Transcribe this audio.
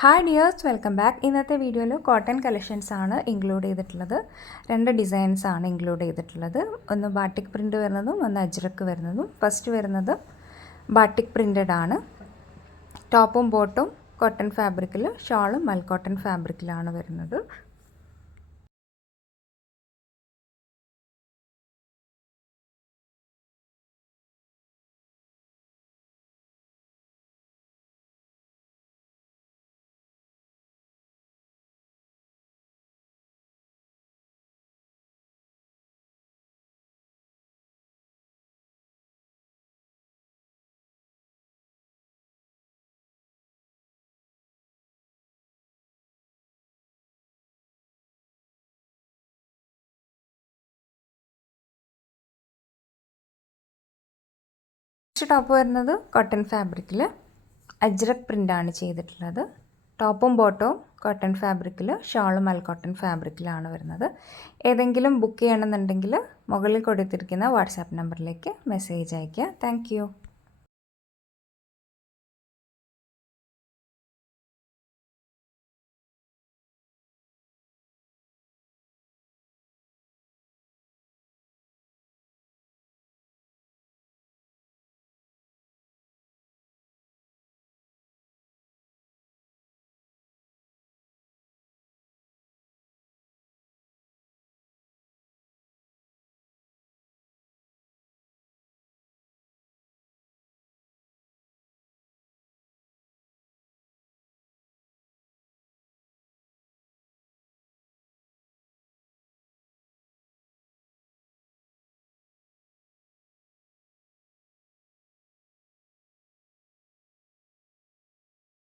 Hi dears, welcome back. ഇന്നത്തെ വീഡിയോയിൽ cotton collections ആണ് ഇൻക്ലൂഡ് ചെയ്തിട്ടുള്ളത്. 2 ഡിസൈൻസ് ആണ് ഇൻക്ലൂഡ് ചെയ്തിട്ടുള്ളത്. ഒന്ന് ബാട്ടിക് പ്രിൻ്റ് വരുന്നതും ഒന്ന് അജ്രക്ക് വരുന്നതും. ഫസ്റ്റ് വരുന്നത് ബാട്ടിക് പ്രിൻ്റഡ് ആണ്. ടോപ്പും ബോട്ടും കോട്ടൺ ഫാബ്രിക്കിൽ, ഷാളും മൽ കോട്ടൺ ഫാബ്രിക്കിലാണ് വരുന്നത്. നെക്സ്റ്റ് ടോപ്പ് വരുന്നത് കോട്ടൺ ഫാബ്രിക്കിൽ അജ്രക് പ്രിൻ്റാണ് ചെയ്തിട്ടുള്ളത്. ടോപ്പും ബോട്ടവും കോട്ടൺ ഫാബ്രിക്കിൽ, ഷാളും മൽ കോട്ടൺ ഫാബ്രിക്കിലാണ് വരുന്നത്. ഏതെങ്കിലും ബുക്ക് ചെയ്യണമെന്നുണ്ടെങ്കിൽ മുകളിൽ കൊടുത്തിരിക്കുന്ന വാട്സാപ്പ് നമ്പറിലേക്ക് മെസ്സേജ് അയയ്ക്കുക. താങ്ക്